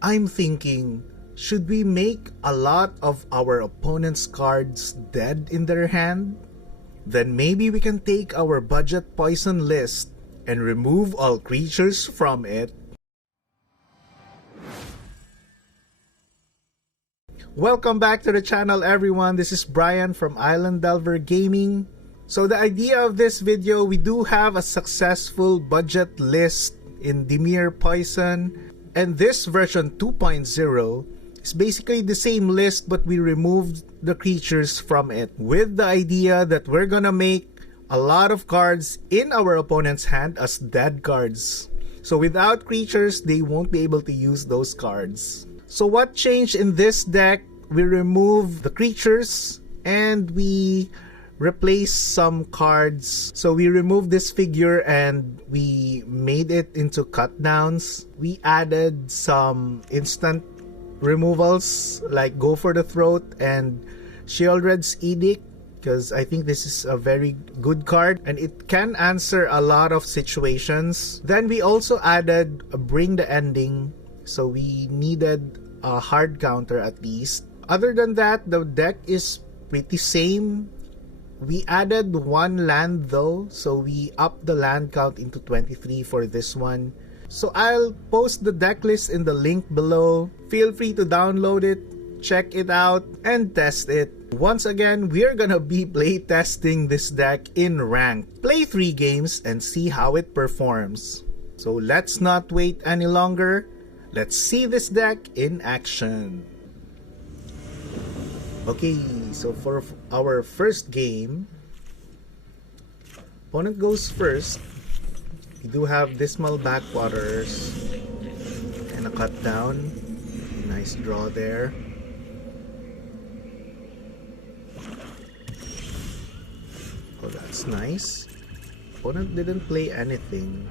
I'm thinking, should we make a lot of our opponent's cards dead in their hand? Then maybe we can take our budget poison list and remove all creatures from it. Welcome back to the channel, everyone. This is Brian from Island Delver Gaming. So the idea of this video, we do have a successful budget list in Dimir Poison, and this version 2.0 is basically the same list, but we removed the creatures from it with the idea that we're gonna make a lot of cards in our opponent's hand as dead cards. So without creatures, they won't be able to use those cards. So what changed in this deck? We removed the creatures and we replaced some cards. So we removed this figure and we made it into cut downs. We added some instant removals like Go for the Throat and Shieldred's Edict, because I think this is a very good card and it can answer a lot of situations. Then we also added a Bring the Ending, so we needed a hard counter at least. Other than that, the deck is pretty same. We added one land though, so we upped the land count into 23 for this one. So I'll post the deck list in the link below. Feel free to download it, check it out, and test it. Once again, we're gonna be play testing this deck in ranked. Play 3 games and see how it performs. So let's not wait any longer. Let's see this deck in action. Okay, so for our first game, opponent goes first. We do have Dismal Backwaters and a cut down. Nice draw there. Oh, that's nice. Opponent didn't play anything.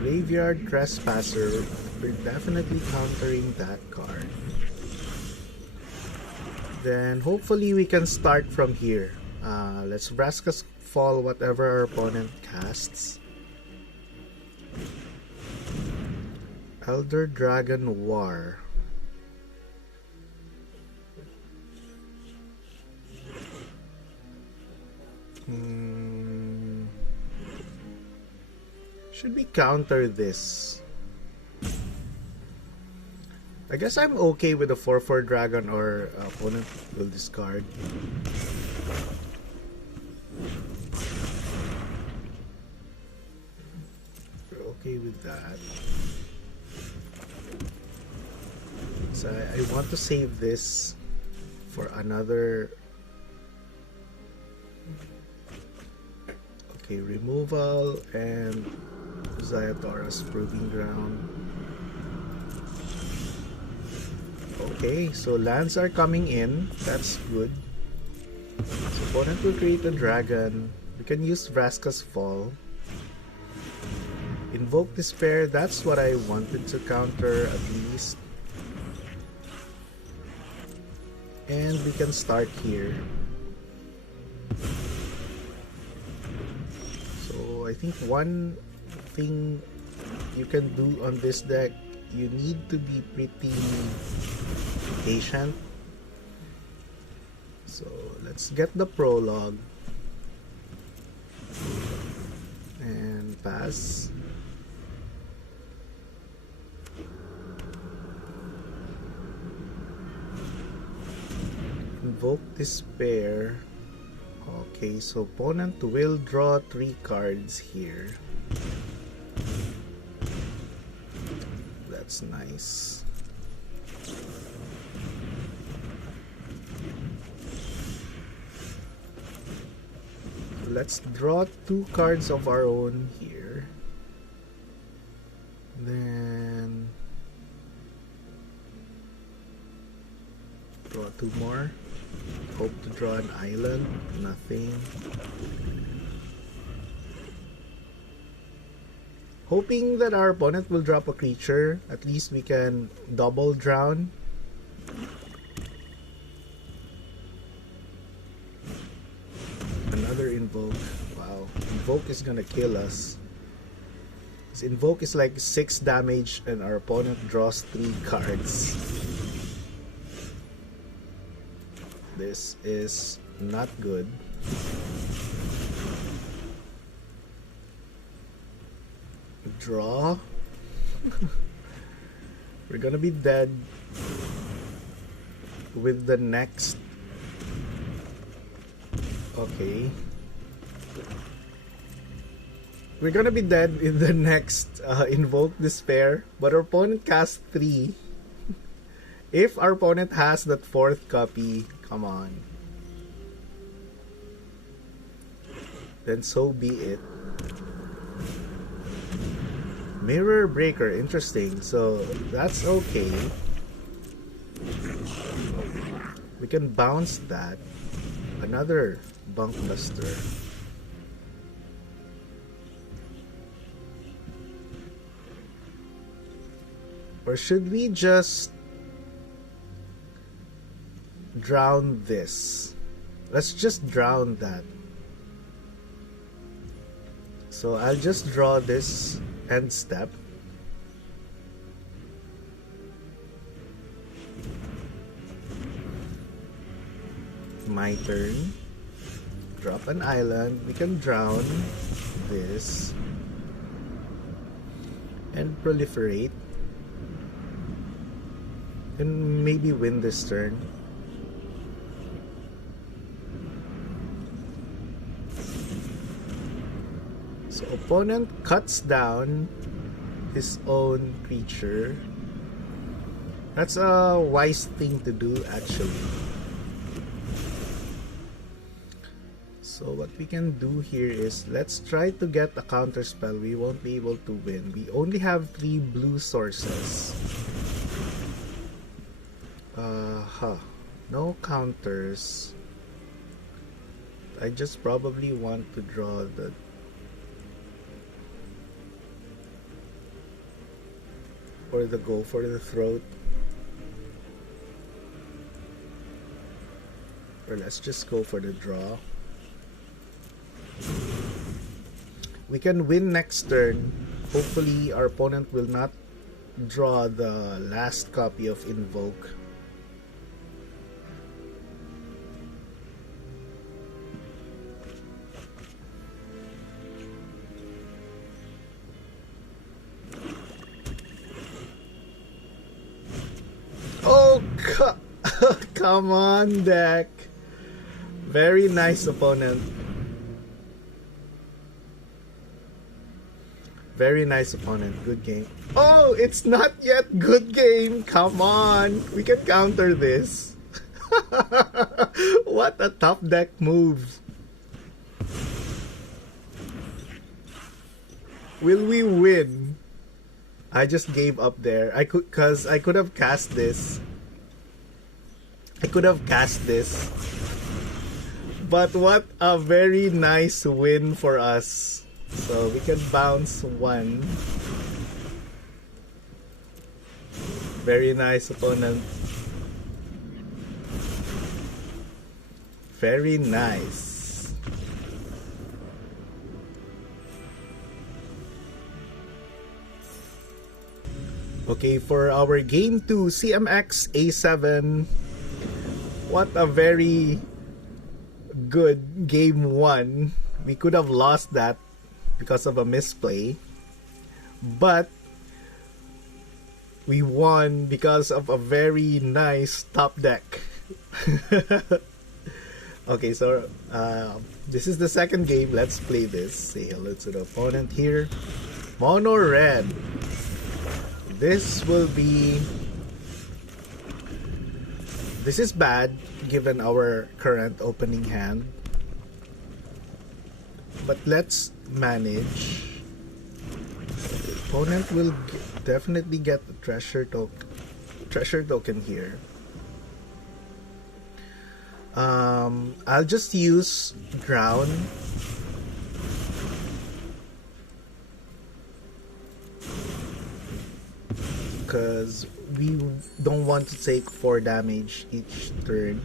Graveyard Trespasser. We're definitely countering that card. Then hopefully we can start from here. Let's Vraska's Fall whatever our opponent casts. Elder Dragon War. Should we counter this? I guess I'm okay with a 4/4 dragon, or opponent will discard. We're okay with that. So I want to save this for another. Okay, removal and Zayadora's Proving Ground. Okay, so lands are coming in. That's good. So opponent will create a dragon. We can use Vraska's Fall. Invoke Despair. That's what I wanted to counter at least. And we can start here. So I think one thing you can do on this deck, you need to be pretty patient. So let's get the prologue and pass. Invoke Despair. Okay, so opponent will draw 3 cards here. That's nice. Let's draw 2 cards of our own here. Then draw 2 more. Hope to draw an island. Nothing. Hoping that our opponent will drop a creature. At least we can double drown. Another invoke. Wow. Invoke is gonna kill us. His invoke is like 6 damage and our opponent draws 3 cards. This is not good. Draw. We're gonna be dead with the next. Okay. We're gonna be dead in the next Invoke Despair, but our opponent casts 3. If our opponent has that 4th copy, come on. Then so be it. Mirror Breaker, interesting. So that's okay. We can bounce that. Another Bunk Buster. Or should we just drown this? Let's just drown that. So I'll just draw this end step. My turn. Drop an island. We can drown this and proliferate and maybe win this turn. So opponent cuts down his own creature. That's a wise thing to do, actually. So what we can do here is let's try to get a counter spell. We won't be able to win. We only have 3 blue sources. No counters. I just probably want to draw the go for the throat. Or let's just go for the draw. We can win next turn. Hopefully our opponent will not draw the last copy of Invoke. Oh, come on, deck. Very nice opponent. Very nice opponent. Good game. Oh, it's not yet good game. Come on. We can counter this. What a top deck move. Will we win? I just gave up there. I could have cast this. But what a very nice win for us. So we can bounce 1. Very nice opponent. Very nice. Okay, for our game 2, CMX A7. What a very good game 1. We could have lost that because of a misplay, but we won because of a very nice top deck. Okay, so this is the second game. Let's play this. Say hello to the opponent here. Mono red. This is bad given our current opening hand, but let's manage. The opponent will definitely get the treasure token here. I'll just use drown. Because we don't want to take 4 damage each turn.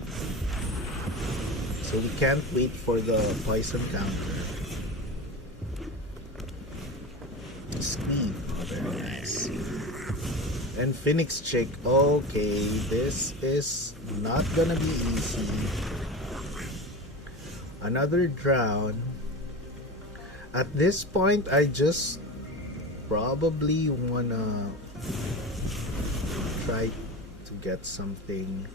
So we can't wait for the poison counter. Speed. Oh, very nice. And Phoenix Chick. Okay, this is not gonna be easy. Another drown. At this point, I just probably wanna try to get something.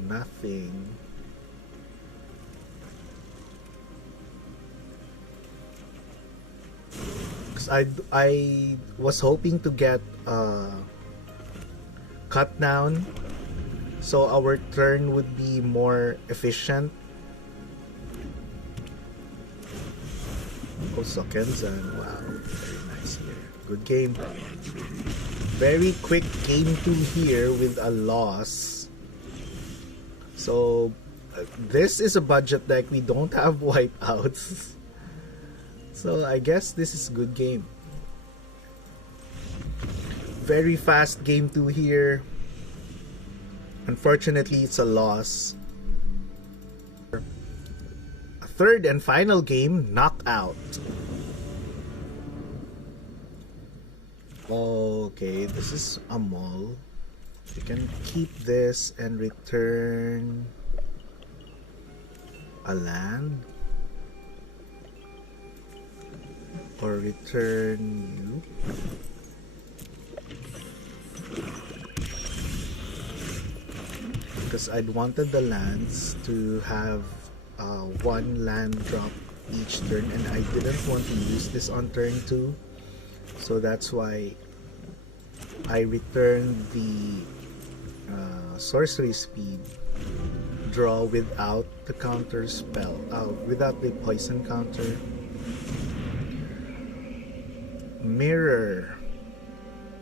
Nothing. Cause I was hoping to get cut down, so our turn would be more efficient. Oh, Sokenzan, wow, very nice here. Good game. Very quick game 2 here with a loss. So this is a budget deck. We don't have wipeouts. So I guess this is a good game. Very fast game 2 here. Unfortunately, it's a loss. A third and final game, knockout. Okay, this is a mall. You can keep this and return a land. Or return you. Because I'd wanted the lands to have one land drop each turn, and I didn't want to use this on turn 2. So that's why I returned the sorcery speed draw without the counter spell, without the poison counter. Mirror.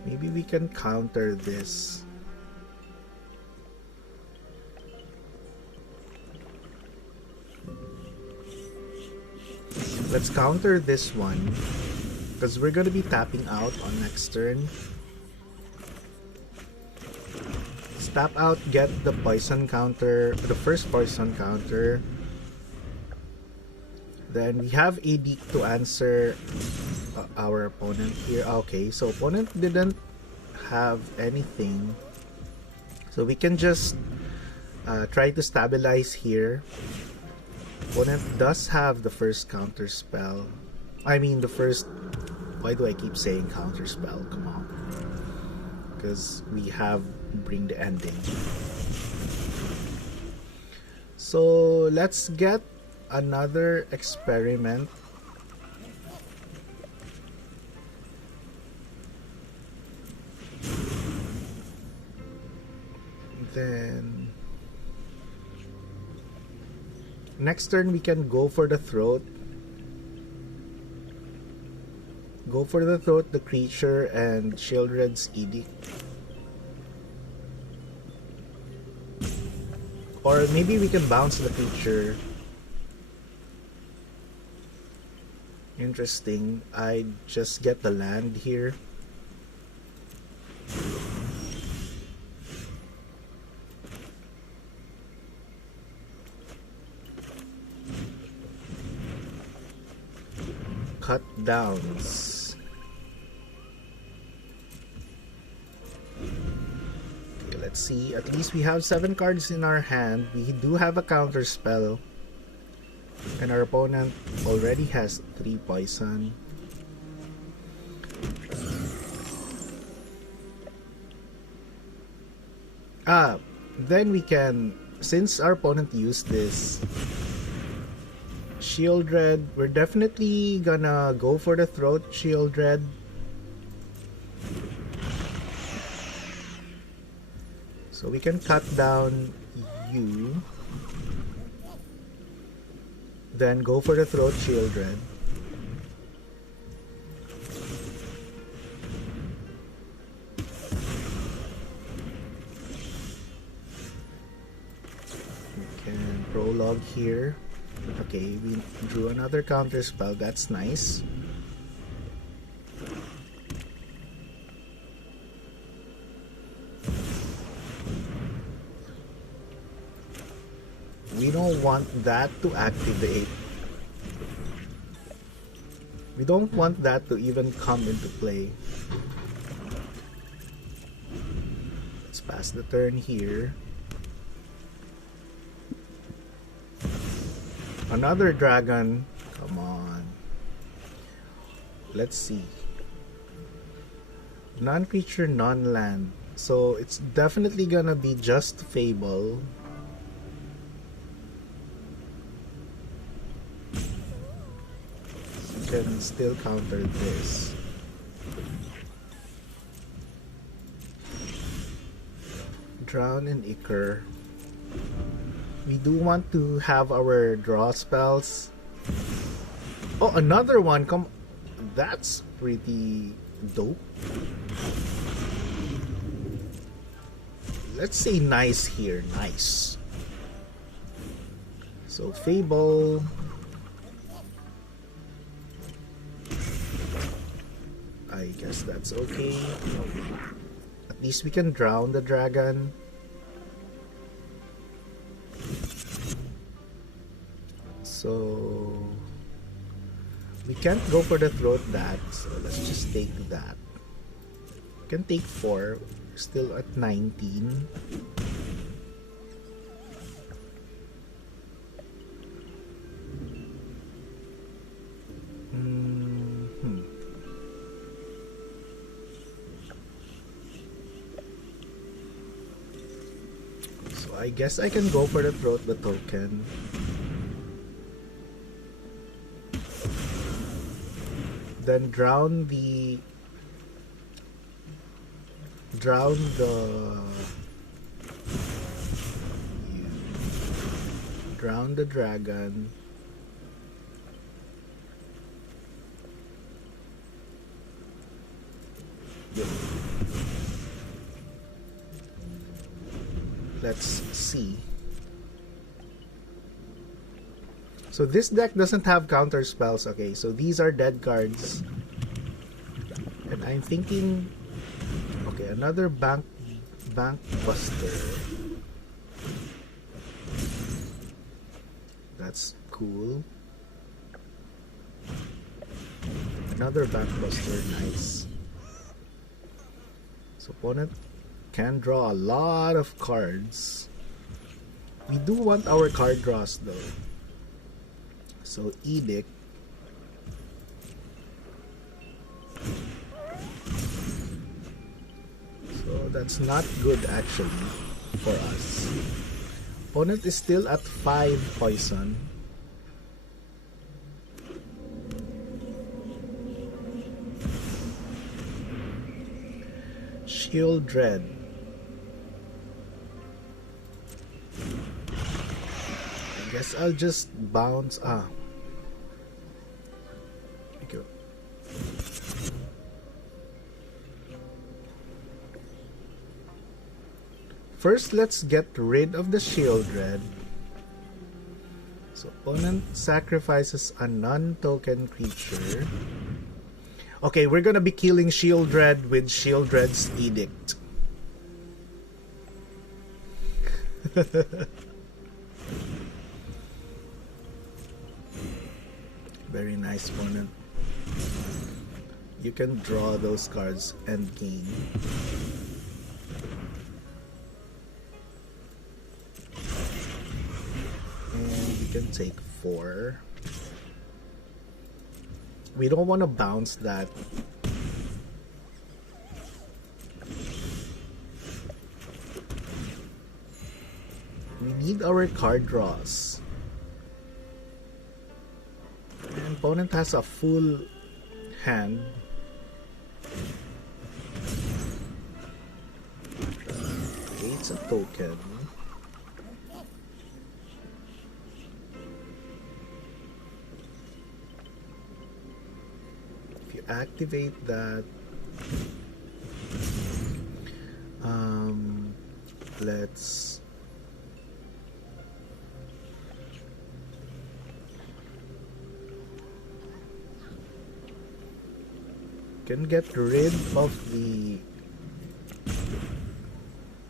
Maybe we can counter this. Let's counter this one, because we're going to be tapping out on next turn. Let's tap out, get the poison counter, the first poison counter. Then we have a Edict to answer our opponent here. Okay, so opponent didn't have anything. So we can just try to stabilize here. Opponent does have the first counter spell. I mean the first... Why do I keep saying counter spell? Come on. Because we have Bring the Ending. So let's get another experiment. Then next turn we can go for the throat. Go for the throat, the creature, and Shieldred's Edict. Or maybe we can bounce the creature. Interesting. I just get the land here. Cut downs. Okay, let's see. At least we have 7 cards in our hand. We do have a counter spell. And our opponent already has 3 poison. Then we can, since our opponent used this Shieldred, we're definitely gonna go for the throat Shieldred. So we can cut down you. Then go for the throat Shieldred. We can prologue here. Okay, we drew another counter spell. That's nice. We don't want that to activate. We don't want that to even come into play. Let's pass the turn here. Another dragon. Come on. Let's see. Non-creature, non-land. So it's definitely gonna be just Fable. You can still counter this. Drown and Ichor. We do want to have our draw spells. Oh, another one. Come, that's pretty dope. Let's say nice here. Nice. So Fable. I guess that's okay. At least we can drown the dragon. So we can't go for the throat that, so let's just take that. We can take 4, still at 19. So I guess I can go for the throat the token. Then drown the dragon. Yep. Let's see. So this deck doesn't have counter spells. Okay, so these are dead cards. And I'm thinking, okay, another bank buster. That's cool. Another bank buster, nice. So opponent can draw a lot of cards. We do want our card draws though. So Edict. So that's not good actually for us. Opponent is still at 5 poison. Shield Dread. I guess I'll just bounce. Thank you. First, let's get rid of the Shield Dread. So opponent sacrifices a non-token creature. Okay, we're gonna be killing Shield Dread with Shield Dread's Edict. Very nice, opponent. You can draw those cards and gain. And you can take 4. We don't want to bounce that. We need our card draws. And opponent has a full hand. Creates a token. Activate that. Let's can get rid of the,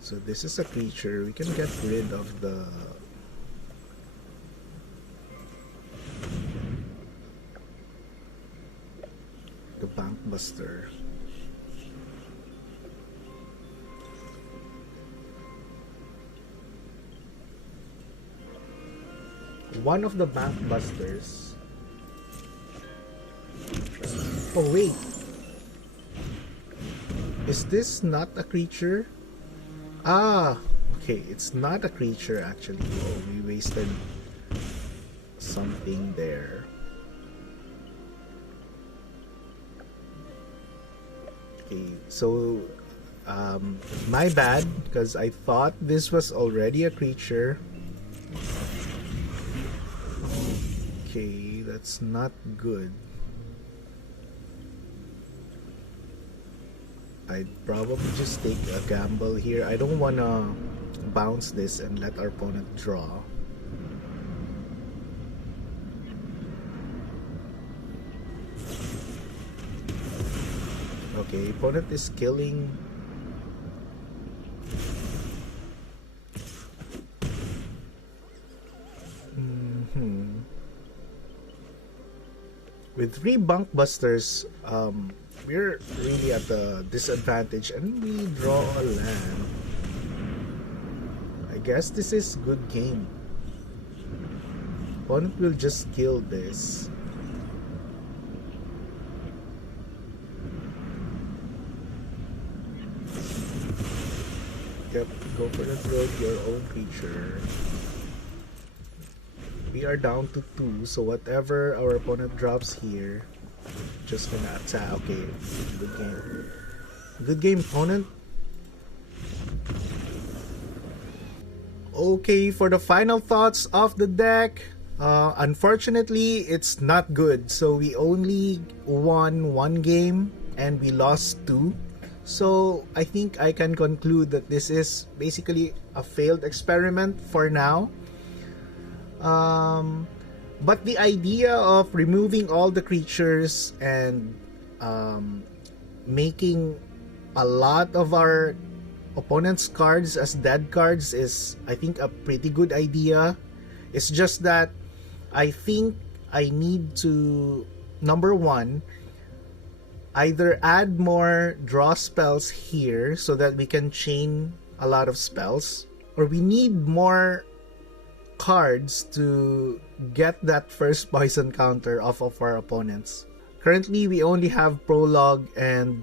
so this is a creature, we can get rid of the a bank buster. One of the bank busters. Oh wait. Is this not a creature? Ah, okay, it's not a creature actually. Oh, we wasted something there. Okay, so my bad, because I thought this was already a creature. Okay, that's not good. I'd probably just take a gamble here. I don't want to bounce this and let our opponent draw. Okay, opponent is killing. With 3 bunk busters, we're really at a disadvantage, and we draw a land. I guess this is good game. Opponent will just kill this. Yep, go for the throw your own creature. We are down to 2, so whatever our opponent drops here, just gonna attack. Okay, good game. Good game, opponent. Okay, for the final thoughts of the deck, unfortunately, it's not good. So we only won 1 game and we lost 2. So I think I can conclude that this is basically a failed experiment for now. But the idea of removing all the creatures and making a lot of our opponent's cards as dead cards is, I think, a pretty good idea. It's just that I think I need to, number 1, either add more draw spells here so that we can chain a lot of spells, or we need more cards to get that first poison counter off of our opponents. Currently, we only have Prologue and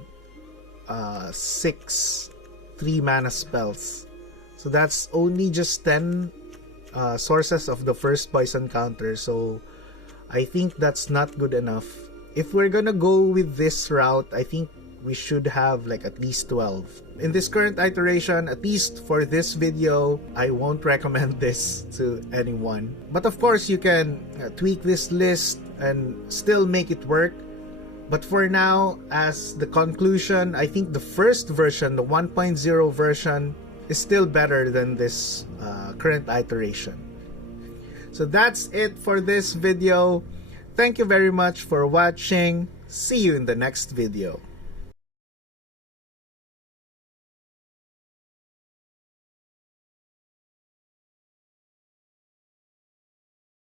6 3-mana spells. So that's only just 10 sources of the first poison counter. So I think that's not good enough. If we're gonna go with this route, I think we should have like at least 12. In this current iteration, at least for this video, I won't recommend this to anyone. But of course, you can tweak this list and still make it work. But for now, as the conclusion, I think the first version, the 1.0 version, is still better than this current iteration. So that's it for this video. Thank you very much for watching. See you in the next video.